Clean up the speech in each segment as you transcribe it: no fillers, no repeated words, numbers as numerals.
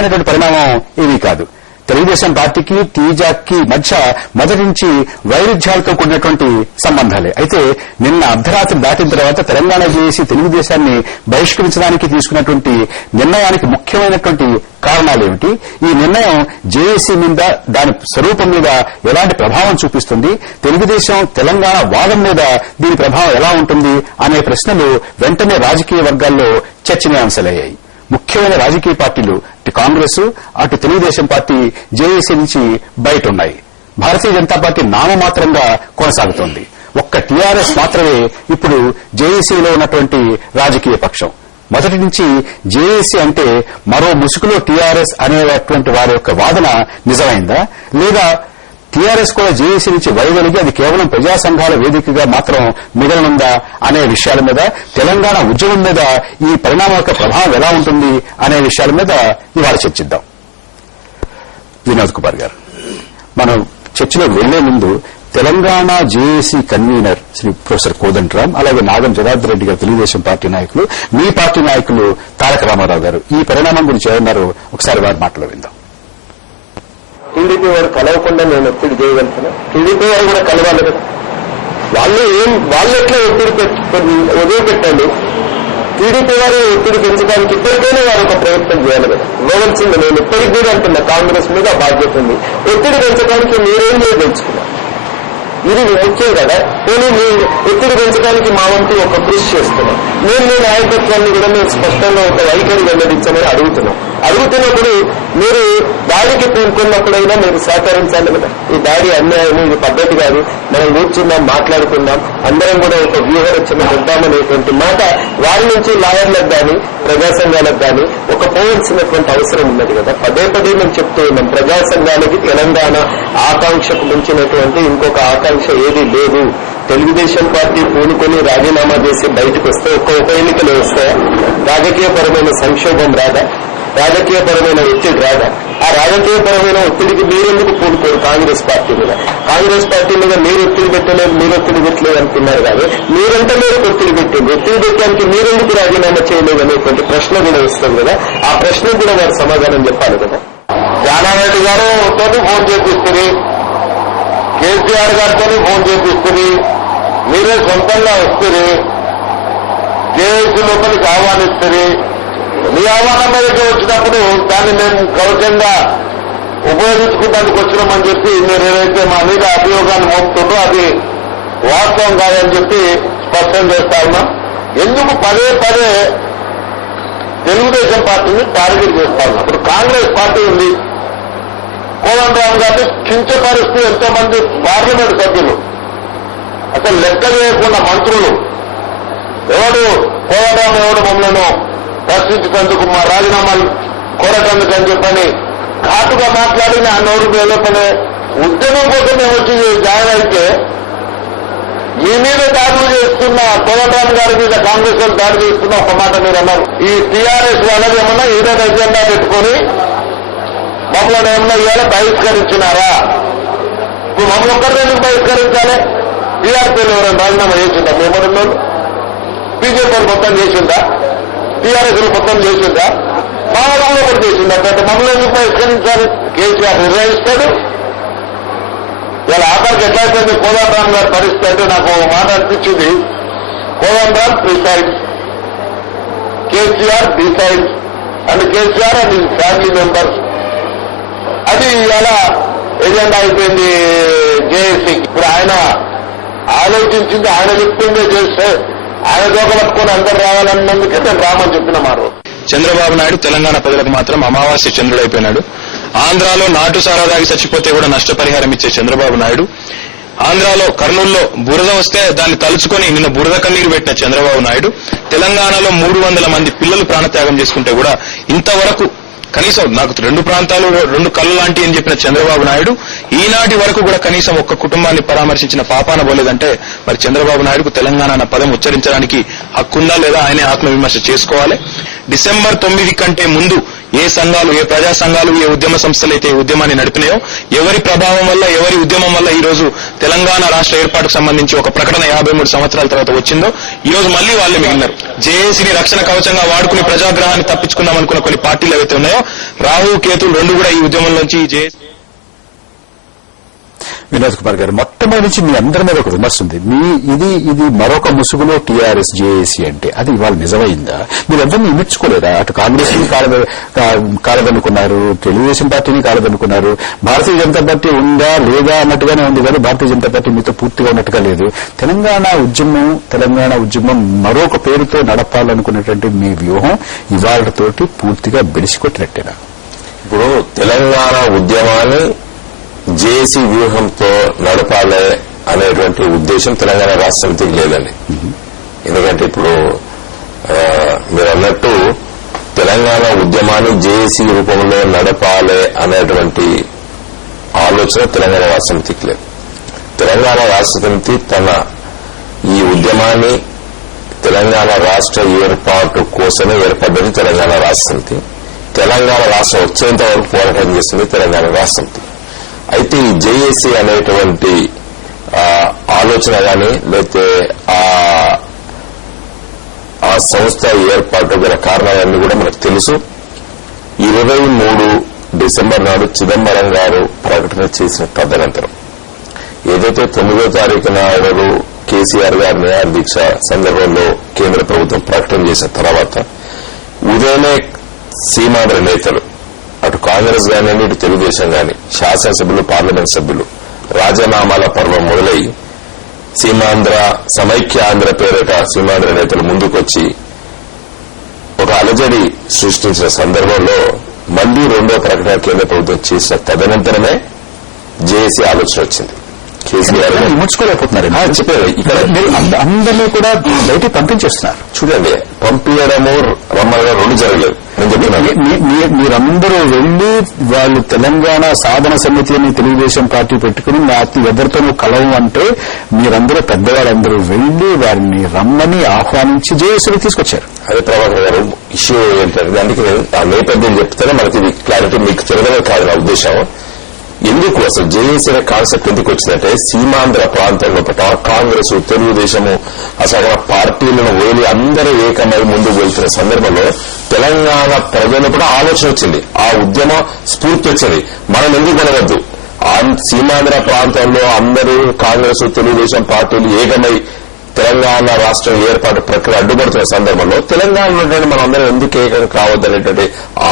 విచిత్రమైనటువంటి పరిణామం ఏమీ కాదు. తెలుగుదేశం పార్టీకి టీజాక్కి మధ్య మొదటి నుంచి వైరుధ్యాలతో కూడినటువంటి సంబంధాలే. అయితే నిన్న అర్ధరాత్రి దాటిన తర్వాత తెలంగాణ జేఏసీ తెలుగుదేశాన్ని బహిష్కరించడానికి తీసుకున్నటువంటి నిర్ణయానికి ముఖ్యమైనటువంటి కారణాలేమిటి, ఈ నిర్ణయం జేఏసీ మీద దాని స్వరూపం మీద ఎలాంటి ప్రభావం చూపిస్తుంది, తెలుగుదేశం తెలంగాణ వాదం మీద దీని ప్రభావం ఎలా ఉంటుంది అనే ప్రశ్నలు వెంటనే రాజకీయ వర్గాల్లో చర్చనీయాంశాలయ్యాయి. ముఖ్యమైన రాజకీయ పార్టీలు అటు కాంగ్రెస్ అటు తెలుగుదేశం పార్టీ జేఏసీ నుంచి బయట ఉన్నాయి. భారతీయ జనతా పార్టీ నామమాత్రంగా కొనసాగుతోంది. ఒక్క టీఆర్ఎస్ మాత్రమే ఇప్పుడు జేఏసీలో ఉన్నటువంటి రాజకీయ పక్షం. మొదటి నుంచి జేఏసీ అంటే మరో ముసుగులో టీఆర్ఎస్ అనేటువంటి వారి యొక్క వాదన నిజమైందా, లేదా టీఆర్ఎస్ కూడా జేఏసీ నుంచి వైదొలిగి అది కేవలం ప్రజా సంఘాల వేదికగా మాత్రం మిగలనుందా అనే విషయాల మీద, తెలంగాణ ఉద్యమం మీద ఈ పరిణామం యొక్క ప్రభావం ఎలా ఉంటుంది అనే విషయాల మీద ఇవాళ చర్చిద్దాం. వినోద్ కుమార్ గారు, మనం చర్చలోకి వెళ్లే ముందు Telangana JAC convener Shri professor Kodandaram, అలాగే నాగం జనార్దన్ రెడ్డి గారు తెలుగుదేశం పార్టీ నాయకులు, మీ పార్టీ నాయకులు తారక రామారావు గారు ఈ పరిణామం గురించి ఏమన్నారు ఒకసారి వారి మాటలో విందాం. టీడీపీ వారు కలవకుండా నేను ఒత్తిడి చేయగలుగుతున్నా, టీడీపీ వారు కూడా కలవాలి కదా. వాళ్ళు ఎట్లా ఒత్తిడి వదిలిపెట్టాలి, టీడీపీ వారు ఒత్తిడి పెంచడానికి ఇప్పటికైనా వారు ఒక ప్రయత్నం చేయాలి కదా. ఇవ్వవలసింది నేను ఇప్పటికి కూడా అంటున్నా, కాంగ్రెస్ మీద బాధ్యత ఉంది. ఒత్తిడి పెంచడానికి మీరేం చేయదలుచుకున్నా, ఇది ముఖ్యం కదా. నేను మీ ఒత్తిడి పెంచడానికి మా వంతు ఒక కృషి చేస్తున్నాం. నేను మీ నాయకత్వాన్ని కూడా మేము స్పష్టంగా ఒక వైఖరి వెల్లడించమని అడుగుతున్నప్పుడు మీరు దాడికి పూనుకున్నప్పుడైనా మీరు సహకరించాలి కదా. ఈ దాడి అన్యాయం, ఇది పద్ధతి కాదు, మనం కూర్చుందాం, మాట్లాడుకుందాం, అందరం కూడా ఒక వ్యూహరచన చేద్దామనేటువంటి మాట వారి నుంచి లాయర్లకు కానీ ప్రజా సంఘాలకు కానీ ఒక పోవాల్సినటువంటి అవసరం ఉన్నది కదా. పదే పదే మేము చెప్తూ ఉన్నాం, ప్రజా సంఘాలకి తెలంగాణ ఆకాంక్షకు మించినటువంటి ఇంకొక ఆకాంక్ష ఏదీ లేదు. తెలుగుదేశం పార్టీ పూనుకొని రాజీనామా చేసి బయటకు వస్తే ఒక్క ఉప ఎన్నికలు వస్తాయా? రాజకీయపరమైన సంక్షోభం రాదా? రాజకీయపరమైన ఒత్తిడి రాదా? ఆ రాజకీయపరమైన ఒత్తిడికి మీరెందుకు పూనుకోరు? కాంగ్రెస్ పార్టీ మీద మీరు ఒత్తిడి పెట్టలేదు అంటున్నారు కానీ మీరంతా మీరు ఒత్తిడి పెట్టింది. ఒత్తిడి పెట్టడానికి మీరెందుకు రాజీనామా చేయలేదు అనేటువంటి ప్రశ్న కూడా వస్తుంది కదా. ఆ ప్రశ్నకు కూడా వారు సమాధానం చెప్పాలి కదా. జానారెడ్డి గారు ఫోన్ చేపిస్తుంది, కేసీఆర్ గారితో ఫోన్ చేపిస్తుంది, మీరే సొంతంగా వస్తుంది, జేఏసీ లోపలికి ఆహ్వానిస్తుంది. మీ ఆహ్వానం మీదకి వచ్చినప్పుడు దాన్ని మేము కవచంగా ఉపయోగించుకోవడానికి వచ్చినామని చెప్పి మీరు ఏదైతే మా మీద అభియోగాన్ని మోపుతుందో అది వాస్తవం కాదని చెప్పి స్పష్టం చేస్తా ఉన్నాం. ఎందుకు పదే పదే తెలుగుదేశం పార్టీని టార్గెట్ చేస్తా ఉన్నాం? ఇప్పుడు కాంగ్రెస్ పార్టీ ఉంది, కోదండరాం గారిని కించపరుస్తూ ఎంతో మంది పార్లమెంట్ సభ్యులు, అసలు లెక్క చేయకుండా మంత్రులు, ఎవడు కోదండరాం ఎవడు మమ్మల్ని ప్రశ్నించేందుకు మా రాజీనామాలు కోరటందుకు అని చెప్పని ఘాటుగా మాట్లాడిన ఆ నోరు వేలపనే ఉద్యమం కోసం మేము వచ్చి జాయిన్ అయితే మీ మీద దాడులు చేస్తున్న కోదండరాం గారి మీద కాంగ్రెస్ వాళ్ళు దాడి చేస్తున్న ఒక మాట మీరు అన్నారు. ఈ టీఆర్ఎస్ వాళ్ళది ఏమన్నా ఏదైనా ఎజెండా పెట్టుకొని మమ్మల్ని ఏమన్నా ఇవాళ బహిష్కరించినారా? ఇప్పుడు మమ్మల్ని ఒక్కరిని ఎందుకు బహిష్కరించాలి? టీఆర్పీలు ఎవరైనా రాజీనామా చేసిందా? మేమన్నారు బీజేపీ మొత్తం చేసిందా? టీఆర్ఎస్ మొత్తం చేసిందా? మా రంగంలో కూడా చేసిందా? అంటే మమ్మల్ని ఎందుకు బహిష్కరించాలి? కేసీఆర్ నిర్వహిస్తాడు. ఇలా ఆఖరికి ఎట్లయితే కోదండరాం గారి పరిస్థితి అంటే నాకు మాట అనిపించింది, Kodandaram presides, KCR decides and KCR and family members. అది ఇలా ఎజెండా అయిపోయింది జేఏసీ. ఇప్పుడు ఆయన ఆలోచించింది, ఆయన చెప్తుందే చేస్తే ఆయన దోక పట్టుకొని అందరు రావాలన్నందుకే నేను రామని చెప్పిన మారు. చంద్రబాబు నాయుడు తెలంగాణ ప్రజలకు మాత్రం అమావాస్య చంద్రుడు అయిపోయినాడు. ఆంధ్రాలో నాటు సారా దాగి చచ్చిపోతే కూడా నష్టపరిహారం ఇచ్చే చంద్రబాబు నాయుడు, ఆంధ్రాలో కర్నూలులో బురద వస్తే దాన్ని తలుచుకొని నిన్న బురద కన్నీరు పెట్టిన చంద్రబాబు నాయుడు, తెలంగాణలో 300 మంది పిల్లలు ప్రాణత్యాగం చేసుకుంటే కూడా ఇంతవరకు కనీసం నాకు 2 ప్రాంతాలు 2 కళ్ళు లాంటి అని చెప్పిన చంద్రబాబు నాయుడు ఈనాటి వరకు కూడా కనీసం ఒక్క కుటుంబాన్ని పరామర్శించిన పాపాన పోలేదంటే మరి చంద్రబాబు నాయుడుకు తెలంగాణ అన్న పదం ఉచ్చరించడానికి హక్కుందా లేదా ఆయనే ఆత్మవిమర్శ చేసుకోవాలి. డిసెంబర్ 9 కంటే ముందు ఏ సంఘాలు, ఏ ప్రజా సంఘాలు, ఏ ఉద్యమ సంస్థలు అయితే ఈ ఉద్యమాన్ని నడిపినాయో, ఎవరి ప్రభావం వల్ల, ఎవరి ఉద్యమం వల్ల ఈ రోజు తెలంగాణ రాష్ట్ర ఏర్పాటుకు సంబంధించి ఒక ప్రకటన 53 సంవత్సరాల తర్వాత వచ్చిందో, ఈ రోజు మళ్లీ వాళ్ళే మిగిలినారు. జేఏసీని రక్షణ కవచంగా వాడుకుని ప్రజాగ్రహాన్ని తప్పించుకుందాం అనుకున్న కొన్ని పార్టీలు ఏవైతే ఉన్నాయో, రాహు కేతులు రెండు కూడా ఈ ఉద్యమంలోంచి జేఏసీ. వినోద్ కుమార్ గారు, మొట్టమొదటి నుంచి మీ అందరి మీద ఒక విమర్శ ఉంది. ఇది మరొక ముసుగులో టీఆర్ఎస్ జేఏసీ అంటే అది ఇవాళ నిజమైందా? మీరు ఎవరిని ఇమిడ్చుకోలేదా? అటు కాంగ్రెస్ ని కాలదనుకున్నారు, తెలుగుదేశం పార్టీని కాలదనుకున్నారు, భారతీయ జనతా పార్టీ ఉందా లేదా అన్నట్టుగానే ఉంది కానీ భారతీయ జనతా పార్టీ మీతో పూర్తిగా ఉన్నట్టుగా లేదు. తెలంగాణ ఉద్యమం మరొక పేరుతో నడపాలనుకున్నటువంటి మీ వ్యూహం ఇవాళతోటి పూర్తిగా బెడిసికొట్టినట్టేనా? ఇప్పుడు తెలంగాణ ఉద్యమాన్ని జేఏసీ వ్యూహంతో నడపాలి అనేటువంటి ఉద్దేశం తెలంగాణ రాష్ట్ర సమితికి లేదండి. ఎందుకంటే ఇప్పుడు మీరు అన్నట్టు తెలంగాణ ఉద్యమాన్ని జేఏసీ రూపంలో నడపాలి అనేటువంటి ఆలోచన తెలంగాణ రాష్ట్ర సమితికి లేదు. తెలంగాణ రాష్ట్ర సమితి తన ఈ ఉద్యమాన్ని తెలంగాణ రాష్ట్ర ఏర్పాటు కోసమే ఏర్పడ్డది తెలంగాణ రాష్ట్ర సమితి. తెలంగాణ రాష్ట్రం వచ్చేంత వరకు పోరాటం చేస్తుంది తెలంగాణ రాష్ట్ర సమితి. అయితే ఈ జేఏసీ అనేటువంటి ఆలోచన గాని లేకపోతే ఆ సంస్థ ఏర్పాటు గల కారణాలన్నీ కూడా మనకు తెలుసు. 23 డిసెంబర్ నాడు చిదంబరం గారు ప్రకటన చేసిన తదనంతరం ఏదైతే 9వ తారీఖున ఎవరు కేసీఆర్ గారి న్యాయ దీక్ష సందర్భంలో కేంద్ర ప్రభుత్వం ప్రకటన చేసిన తర్వాత ఉదయమే సీమాంధ్ర నేతలు, అటు కాంగ్రెస్ గానివ్వండి, ఇటు తెలుగుదేశం గాని, శాసనసభ్యులు, పార్లమెంట్ సభ్యులు రాజీనామాల పర్వం మొదలై సీమాంధ్ర సమైక్యాంధ్ర పేరిట సీమాంధ్ర నేతలు ముందుకొచ్చి ఒక అలజడి సృష్టించిన సందర్భంలో మళ్లీ రెండో ప్రకటన కేంద్ర ప్రభుత్వం చేసిన తదనంతరమే జేఏసీ ఆలోచన వచ్చింది. కేసీఆర్ ముడుచుకోలేకపోతున్నారు చెప్పారు. ఇక్కడ అందరినీ కూడా బయటికి పంపించేస్తున్నారు. చూడండి, పంపించడము రమ్మనగా రెండు జరగలేదు. మీరందరూ వెళ్లి వాళ్ళు తెలంగాణ సాధన సమితి అని తెలుగుదేశం పార్టీ పెట్టుకుని ఎవరితోనూ కలవం అంటే మీరందరూ పెద్దవాళ్ళందరూ వెళ్లి వారిని రమ్మని ఆహ్వానించి జేఏసీని తీసుకొచ్చారు. అదే ప్రభాకర్ గారు, ఇష్యూ ఏంటంటే దానికి ఆ నేపథ్యం చెప్తేనే మనకి క్లారిటీ మీకు తెలియడమే కాదు నా ఉద్దేశం. ఎందుకు అసలు జేఏసీ అనే కాన్సెప్ట్ ఎందుకు వచ్చిందంటే సీమాంధ్ర ప్రాంతంలో కాంగ్రెస్, తెలుగుదేశము అసలు పార్టీలను వదిలి అందరూ ఏకమై ముందుకు వెళ్తున్న సందర్భంలో తెలంగాణ ప్రజలు కూడా ఆలోచన వచ్చింది, ఆ ఉద్యమ స్ఫూర్తి వచ్చింది. మనం ఎందుకు కొనవద్దు, సీమాంధ్ర ప్రాంతంలో అందరూ కాంగ్రెస్, తెలుగుదేశం పార్టీలు ఏకమై తెలంగాణ రాష్ట్రం ఏర్పాటు ప్రక్రియ అడ్డుపడుతున్న సందర్భంలో తెలంగాణలో మనం అందరం ఎందుకు ఏకం కావద్దనేటువంటి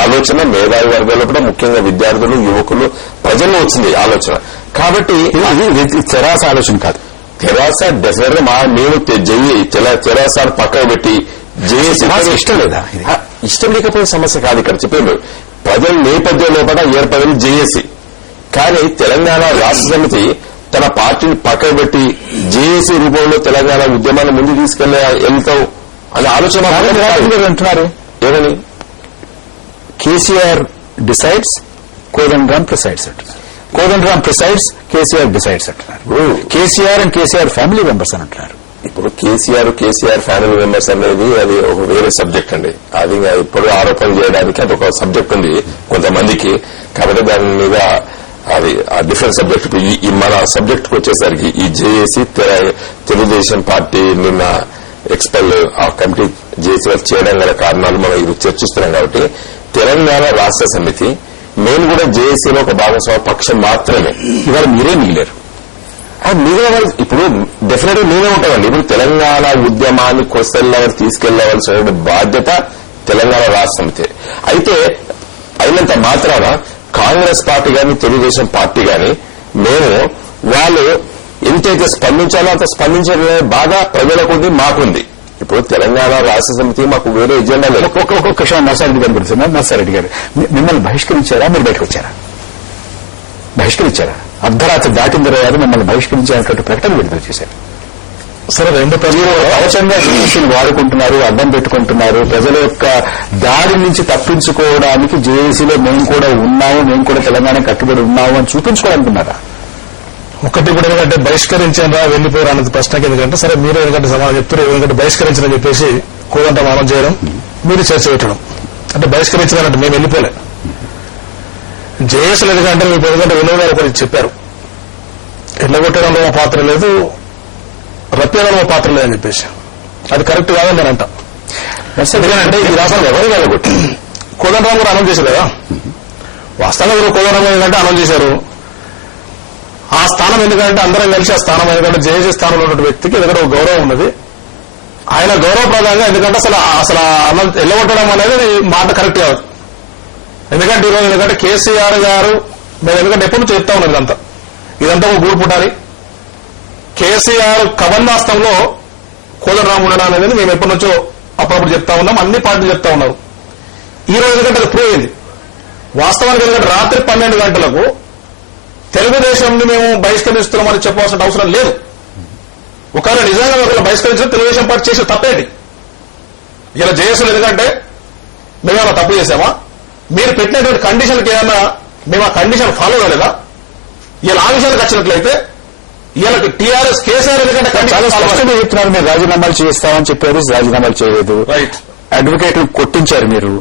ఆలోచన మేధావి వర్గాల్లో కూడా ముఖ్యంగా విద్యార్థులు, యువకులు, ప్రజల్లో వచ్చింది ఆలోచన. కాబట్టి ఇది తెరాస ఆలోచన కాదు. తెరాస డెఫినెట్ గా మేము తెరాస పక్కకు పెట్టి జేఏసీ ఇష్టం లేదా? ఇష్టం లేకపోయిన సమస్య కాదు. ఇక్కడ చెప్పారు ప్రజల నేపథ్యంలో కూడా ఏర్పడింది జేఏసీ. కానీ తెలంగాణ రాష్ట్ర సమితి తన పార్టీని పక్కకు పెట్టి జేఏసీ రూపంలో తెలంగాణ ఉద్యమాన్ని ముందు వెళ్తాం అనే ఆలోచన అంటున్నారు. ఏమని? కేసీఆర్ డిసైడ్స్, కోదండరామ్ ప్రిసైడ్స్ అంటున్నారు. కోదండరామ్ ప్రిసైడ్స్, కేసీఆర్ డిసైడ్స్ అంటున్నారు. KCR and KCR family members అని అంటున్నారు. ఇప్పుడు కేసీఆర్ ఫ్యామిలీ మెంబర్స్ అనేది అది ఒక వేరే సబ్జెక్ట్ అండి. అది ఇప్పుడు ఆరోపణ చేయడానికి అది ఒక సబ్జెక్ట్ ఉంది కొంతమందికి. కాబట్టి దాని మీద అది ఆ డిఫరెంట్ సబ్జెక్ట్. ఇప్పుడు మన సబ్జెక్ట్ కు వచ్చేసరికి ఈ జేఏసీ తెలుగుదేశం పార్టీ నిన్న ఎక్స్పెల్ ఆ కమిటీ జేఏసీ చేయడం గల కారణాలు మనం ఇది చర్చిస్తున్నాం. కాబట్టి తెలంగాణ రాష్ట్ర సమితి మేము కూడా జేఏసీలో ఒక భాగస్వామ్య పక్షం మాత్రమే. ఇవాళ మీరే మిగిలారు. మిగిలిన ఇప్పుడు డెఫినెట్ గా నేనే ఉంటామండి. ఇప్పుడు తెలంగాణ ఉద్యమాన్ని తీసుకెళ్లవలసిన బాధ్యత తెలంగాణ రాష్ట్ర సమితి. అయితే అయినంత మాత్రాన కాంగ్రెస్ పార్టీ గాని, తెలుగుదేశం పార్టీ గాని మేము వాళ్ళు ఎంతైతే స్పందించాలో అంత స్పందించే బాధ ప్రజలకుంది, మాకుంది. ఇప్పుడు తెలంగాణ రాష్ట్ర సమితి మాకు వేరే ఎజెండా లేదు. ఒక్కొక్క క్షణం నర్సారెడ్డి గారు గురించి. నర్సారెడ్డి గారు మిమ్మల్ని బహిష్కరించారా? మీరు బయటకు వచ్చారా? బహిష్కరించారా? అర్ధరాత్రి దాటిన తర్వాత మిమ్మల్ని బహిష్కరించేటువంటి ప్రకటన విడుదల చేశారు. సరే, రెండు ప్రజలు కవచంగా జేఏసీని వాడుకుంటున్నారు, అడ్డం పెట్టుకుంటున్నారు. ప్రజల యొక్క దాడి నుంచి తప్పించుకోవడానికి జేఏసీలో మేము కూడా ఉన్నాము, మేము కూడా తెలంగాణ కట్టుబడి ఉన్నాము అని చూపించుకోవాలనుకున్నారా? ఒకటి కూడా ఎందుకంటే బహిష్కరించారా వెళ్లిపోయారు అన్నది ప్రశ్నకి. ఎందుకంటే సరే మీరు ఎందుకంటే సమాధానం చెప్తారు, ఎందుకంటే బహిష్కరించారని చెప్పేసి కోదంట మానం చేయడం, మీరు చర్చ పెట్టడం. అంటే బహిష్కరించాలంటే మేము వెళ్ళిపోలే. జేఎస్ లేదు అంటే మీ ఎందుకంటే వినోద్ గారు ఒకటి చెప్పారు, ఎల్లగొట్టడంలో మా పాత్ర లేదు, రప్పియడంలో మా పాత్ర లేదని చెప్పేసి. అది కరెక్ట్ కాదని నేను అంటా. ఎందుకంటే ఈ రాష్ట్రంలో ఎవరు వెళ్ళగొట్టి కోదండరామ్ కూడా అనౌన్స్ చేశారు కదా. వాస్తవంగా మీరు కోదండరామ్ ఎందుకంటే అనౌన్స్ చేశారు. ఆ స్థానం ఎందుకంటే అందరం కలిసి ఆ స్థానం ఎందుకంటే జేఏసీ స్థానంలో ఉన్న వ్యక్తికి ఎందుకంటే ఒక గౌరవం ఉన్నది. ఆయన గౌరవప్రదంగా ఎందుకంటే అసలు ఎల్లగొట్టడం అనేది మాట కరెక్ట్ కాదు. ఎందుకంటే ఈరోజు ఎందుకంటే కేసీఆర్ గారు మేము ఎందుకంటే ఎప్పటి నుంచి చెప్తా ఉన్నారు ఇదంతా ఒక గూడు పుట్టాలి. కేసీఆర్ కబంధాస్తంలో కోదండరామ్ ఉండడం అనేది మేము ఎప్పటి నుంచో అప్పుడప్పుడు చెప్తా ఉన్నాం, అన్ని పార్టీలు చెప్తా ఉన్నారు. ఈ రోజు ఎందుకంటే అది ప్రూవ్ అయింది. వాస్తవానికి ఎందుకంటే రాత్రి 12 గంటలకు తెలుగుదేశంని మేము బహిష్కరిస్తున్నామని చెప్పాల్సిన అవసరం లేదు. ఒకవేళ నిజంగా ఒకవేళ బహిష్కరించిన తెలుగుదేశం పార్టీ చేసే తప్పేంటి? ఇలా జేఎస్లు ఎందుకంటే మేమేమైనా తప్పు చేశామా? మీరు పెట్టినటువంటి కండిషన్కి ఏమైనా మేము ఆ కండిషన్ ఫాలో కాలేదా? ఇలా ఆ విషయానికి వచ్చినట్లయితే వీళ్ళకి టీఆర్ఎస్ కేసీఆర్ ఎందుకంటే చాలా స్పష్టంగా చెప్తున్నారు, మీరు రాజీనామాలు చేస్తామని చెప్పారు, రాజీనామాలు చేయలేదు. రైట్, అడ్వకేట్లు కొట్టించారు మీరు.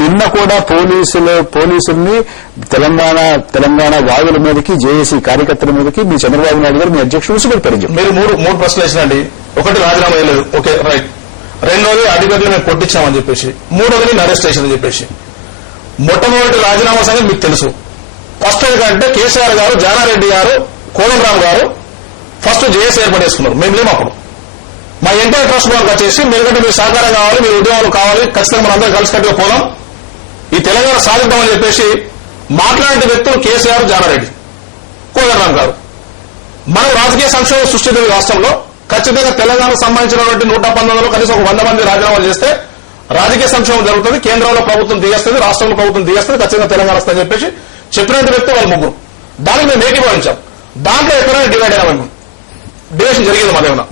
నిన్న కూడా పోలీసుల్ని తెలంగాణ వాయుల మీదకి, జేఏసీ కార్యకర్తల మీదకి మీ చంద్రబాబు నాయుడు గారు మీ అధ్యక్షుడు ఉసుపెట్టారు. మీరు మూడు ప్రశ్నలు వేసినండి. ఒకటి రాజీనామా చేయలేదు, ఓకే రైట్. రెండోది అడ్వకేట్లు మేము కొట్టించామని చెప్పేసి, మూడోది నేను అరెస్ట్ చేసిందని చెప్పేసి. మొట్టమొదటి రాజీనామా సంగతి మీకు తెలుసు. ఫస్ట్ ఎందుకంటే కేసీఆర్ గారు, జానారెడ్డి గారు, కోదండరామ్ గారు ఫస్ట్ జేఏసీ ఏర్పాటు చేసుకున్నారు. మేము లేము అప్పుడు. మా ఎంటైర్ ట్రస్ట్ బోర్డు వచ్చేసి మీరుకంటే మీరు సహకారం కావాలి, మీరు ఉద్యోగాలు కావాలి, ఖచ్చితంగా మనం అందరం కలిసికట్టుగా పోదాం, ఈ తెలంగాణ సాధిద్దామని చెప్పేసి మాట్లాడే వ్యక్తులు కేసీఆర్, జానారెడ్డి, కోదండరామ్ గారు. మనం రాజకీయ సంక్షోభం సృష్టించిన రాష్ట్రంలో ఖచ్చితంగా తెలంగాణకు సంబంధించినటువంటి 119లో కనీసం ఒక 100 మంది రాజీనామాలు చేస్తే రాజకీయ సంక్షోభం జరుగుతుంది, కేంద్రంలో ప్రభుత్వం దిగేస్తుంది, రాష్ట్రంలో ప్రభుత్వం దిగేస్తుంది, ఖచ్చితంగా తెలంగాణ వస్తుందని చెప్పేసి చెప్పినట్టు వ్యక్తి వాళ్ళు ముగ్గురు. దానికి మేము ఏకీభవించాం. దాంట్లో ఎక్కడైనా డివైడ్ అయినా మేము డివిజన్ జరిగింది మాదేమన్నా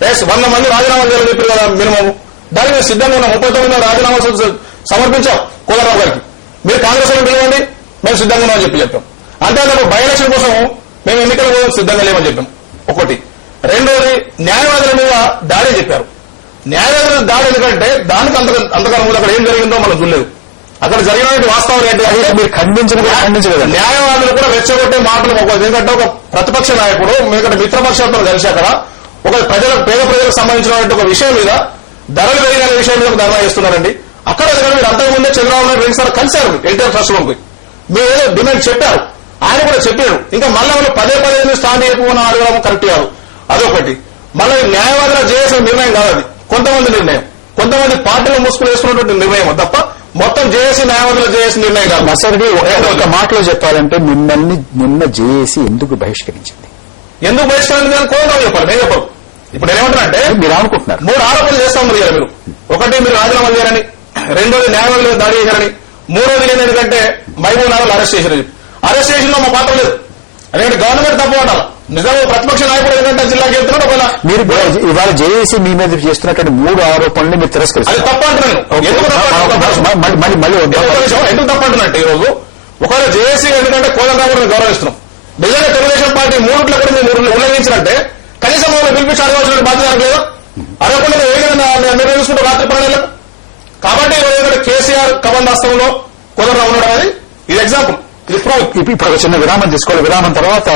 100 మంది రాజీనామాలు చేయాలని చెప్పారు కదా మినిమం. దానికి మేము సిద్ధంగా ఉన్న 39 రాజీనామాలు సమర్పించాం కోదండరావు గారికి. మీరు కాంగ్రెస్ లో పిలవండి, మేము సిద్ధంగా ఉన్నామని చెప్పాం. అంతే బై ఎలక్షన్ కోసం మేము ఎన్నికల కోసం సిద్ధంగా లేమని చెప్పాం. ఒకటి. రెండోది న్యాయవాదుల మీద దాడి చెప్పారు. న్యాయవాదుల దాడి ఎందుకంటే దానికి అంతకాలం ముందు అక్కడ ఏం జరిగిందో మనం చూడలేదు. అక్కడ జరిగిన వాస్తవం ఏంటి మీరు ఖండించలేదు. న్యాయవాదులు కూడా రెచ్చగొట్టే మాటలు ఎందుకంటే ఒక ప్రతిపక్ష నాయకుడు ఎందుకంటే మిత్రపక్షాలతో కలిసి అక్కడ ఒక పేద ప్రజలకు సంబంధించినటువంటి ఒక విషయం మీద ధరలు పెరిగిన విషయం మీద ధర్నా చేస్తున్నారండి. అక్కడ మీరు అంతకుముందే చంద్రబాబు నాయుడు 2 సార్లు కలిశారు ఎన్టీఆర్ ట్రస్ట్ లోకి. మీరు ఏదో డిమాండ్ చెప్పారు, ఆయన కూడా చెప్పారు. ఇంకా మళ్ళీ వాళ్ళు పదే స్థానం ఎక్కువ అడగడం కరెక్ట్ కాదు. అదొకటి. మళ్ళీ న్యాయవాదుల చేసిన నిర్ణయం కాదు, అది కొంతమంది నిర్ణయం, కొంతమంది పార్టీలు ముసుగులు వేసుకున్నటువంటి నిర్ణయం తప్ప మొత్తం జేఏసీ న్యాయవాదులు చేసిన నిర్ణయం కాదు. అసలు ఒక మాటలో చెప్పాలంటే నిన్న జేఏసీ ఎందుకు బహిష్కరించింది? ఎందుకు బహిష్కరించాలని కోదండరావు చెప్పాలి, నేను చెప్పరు. ఇప్పుడు ఏమంటారంటే మీరు అనుకుంటున్నారు 3 ఆరోపణలు చేస్తా ఉన్నారు కదా మీరు. ఒకటి మీరు రాజీనామా చేయాలని, రెండోది న్యాయవాదులు దాడి చేశారని, మూడోది ఏంటంటే మహబూబ్ నగర్ అరెస్ట్ చేశారని. అరెస్ట్ చేసిన మా పాత్ర లేదు, ఎందుకంటే గవర్నమెంట్ తప్పు ఉండాలి. నిజంగా ప్రతిపక్ష నాయకుడు ఏంటంటే జిల్లాకి వెళ్తున్నాడు. ఒకవేళ మీరు ఇవాళ జేఏసీ మీ మీద చేస్తున్నటువంటి 3 ఆరోపణలు మీరు తిరస్కరిస్తారు. అది తప్పు అంటున్నాను. ఎందుకు తప్పు అంటున్నట్టు ఈరోజు ఒకవేళ జేఏసీ ఎందుకంటే కోదండరావు గౌరవిస్తున్నాం. నిజంగా తెలుగుదేశం పార్టీ 3 కూడా మీరు ఉల్లంఘించినట్టే కనీసం మమ్మల్ని పిలిపించి అడగాల్సిన బాధ్యత లేదా? అడగకుండా ఏదైనా నిర్ణయించుకుంటూ రాత్రి 12 కాబట్టి ఈరోజు కేసీఆర్ కబంధాస్తంలో కోదండరావు ఉండడం అనేది ఇది ఎగ్జాంపుల్. ఇప్పుడు ఒక చిన్న విరామం తీసుకోవాలి. విరామం తర్వాత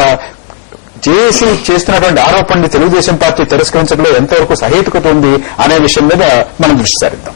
జేఏసీ చేస్తున్నటువంటి ఆరోపణని తెలుగుదేశం పార్టీ తిరస్కరించడంలో ఎంతవరకు సహేతుకత ఉంది అనే విషయం మీద మనం దృష్టి సారిద్దాం.